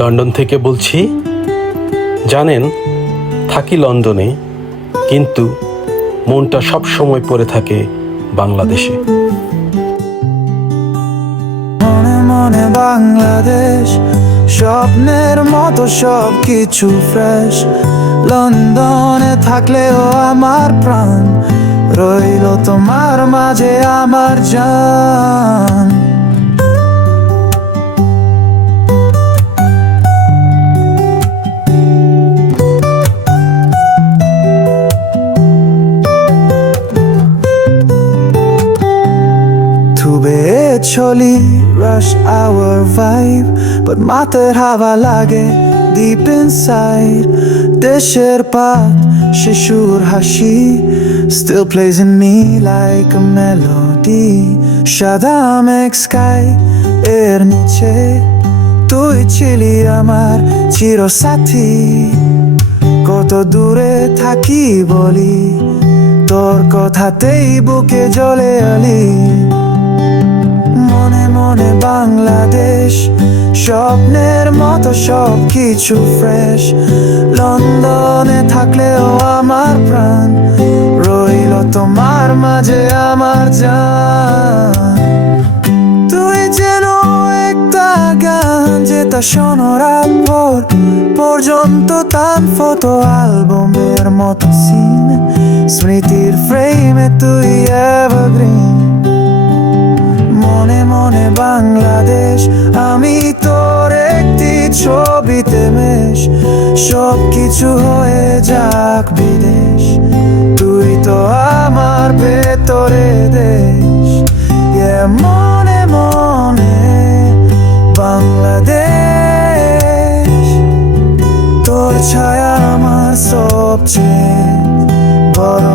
London থেকে বলছি। জানেন, থাকি লন্ডনে, কিন্তু মনটা সব সময় পড়ে থাকে বাংলাদেশে। মনে মনে বাংলাদেশ, স্বপ্নের মতো সব কিছু ফ্রেশ। লন্ডনে থাকলেও আমার প্রাণ রইল তোমার মাঝে, আমার জান। Choli, rush hour vibe, but mater hava lage deep inside. Desher path, shishur hashi, still plays in me like a melody. Shadamek sky, er niche, tui chili amar chiro sathi. Koto dure thaki boli, tor kothatei buke jole ali. মনে মনে বাংলাদেশ, স্বপ্নের মতো সব কিছু fresh. লন্ডনে থাকলেও আমার প্রাণ রইল তোমার মাঝে, আমার জান। তুই যেন একটা গান যেটা শোনো রাত ভোর পর্যন্ত, তার ফটো অ্যালবামের মতো সিন, স্মৃতির ফ্রেমে তুই এভারগ্রিন। মনে মনে বাংলাদেশ, আমি তোর একটি ছবিতে মেশ। সব কিছু হয়ে যাক বিদেশ, তুই তো আমার ভেতরে দেশ। মনে মনে বাংলাদেশ, তোর ছায়া আমার সবচেয়ে বড়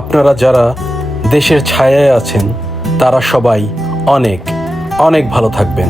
আপনারা যারা দেশের ছায়ায় আছেন, তারা সবাই অনেক অনেক ভালো থাকবেন।